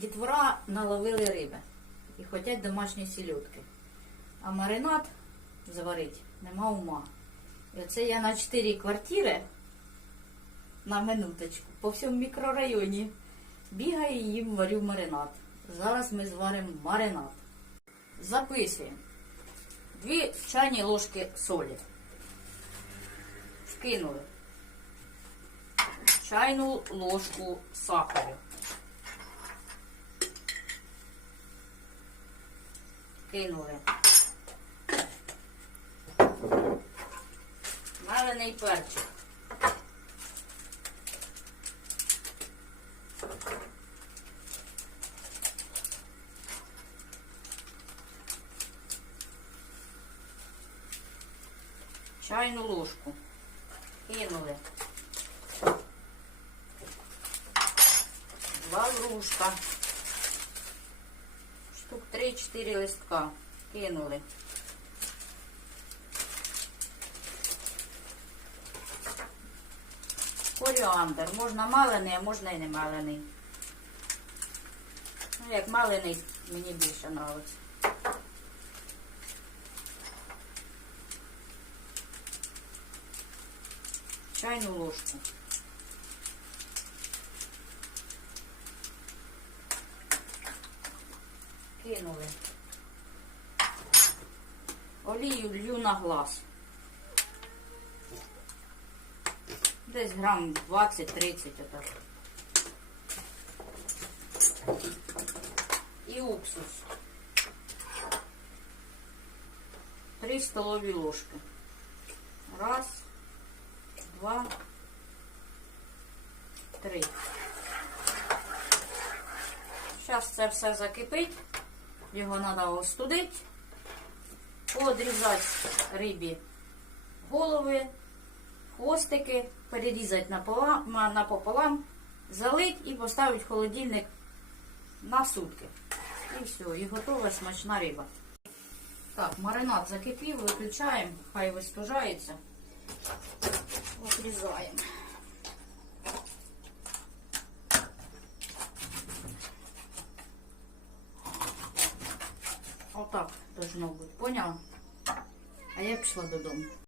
дітвора наловили риби і хочуть домашні сільотки. А маринад заварить нема ума. І оце я на 4 квартири на минуточку по всьому мікрорайоні бігаю і їм варю маринад. Зараз ми зваримо маринад. Записуємо. Дві чайні ложки солі. Вкинули. Чайну ложку сахару. Кинули. Мелений перчик. Чайну ложку. Кинули. Лаврушка. Штук 3-4 листка. Кинули. Коріандр. Можна малений, а можна і не малений. Ну, як малений, мені більше подобається. Чайну ложку. Кинули. Олію лью на глаз. Десь грам 20-30 отак. І уксус. 3 столові ложки. Раз, два, три. Зараз це все закипить. Його треба остудити. Подрізати рибі голови, хвостики, перерізати напополам, залить і поставити в холодильник на сутки. І все, і готова смачна риба. Так, маринад закипів, виключаємо, хай вистужається. Отрізаємо. Отак должно бути, поняла? А я пішла додому.